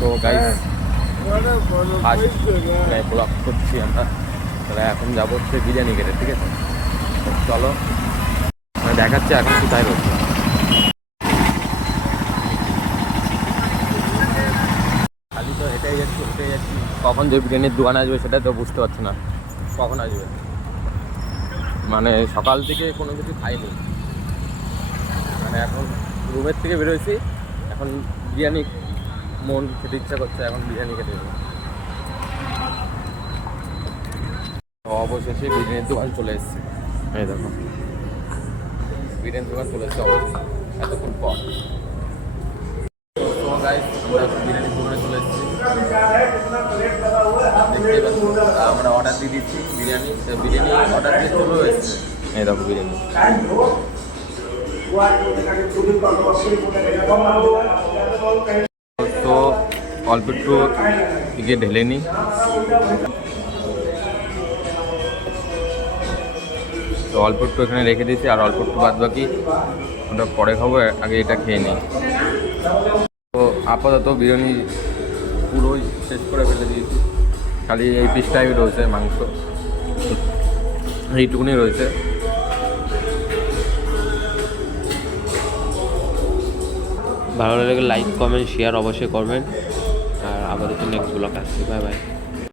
তো guys blog করছি আমরা, তাহলে এখন যাবো হচ্ছে বিরিয়ানি খেতে, ঠিক আছে? চলো দেখাচ্ছি এখন কোথায় রয়েছে। খালি তো হেঁটেই যাচ্ছি। কখন যে বিরিয়ানির দোকান আসবে সেটা তো বুঝতে পারছি না, কখন আসবে। মানে সকাল থেকে কোনো কিছু খাইনি, মানে এখন রুমের থেকে বেরোয়েছি, এখন বিরিয়ানি মন খেতে ইচ্ছা করছে, এখন বিরিয়ানি খেতে যাবো। অবশেষে বিরিয়ানির দোকান চলে এসেছে, এই দেখো বিরিয়ানির দোকান চলে এসেছে অবশ্যই এতক্ষণ পর। তো গাইস আমরা বিরিয়ানির দোকানে চলে এসেছি, দেখতেই পাচ্ছি। আমরা অর্ডার দিয়ে দিচ্ছি বিরিয়ানি অর্ডার দিয়ে চলেও এসেছে, এই দেখো বিরিয়ানি। তো অল্প একটু দিকে ঢেলে নিই। তো অল্প একটু এখানে রেখে দিয়েছি, আর অল্প একটু বাদ বাকি ওটা পরে খাবো, আগে এটা খেয়ে নিই। তো আপাতত বিরিয়ানি পুরোই শেষ করে ফেলে দিয়েছি, খালি এই পিসটাই রয়েছে, মাংস এইটুকুনি রয়েছে। ভালো লাগলে লাইক কমেন্ট শেয়ার অবশ্যই করবেন, আর আপাতত নেক্সট ব্লগ আসছে। Bye bye.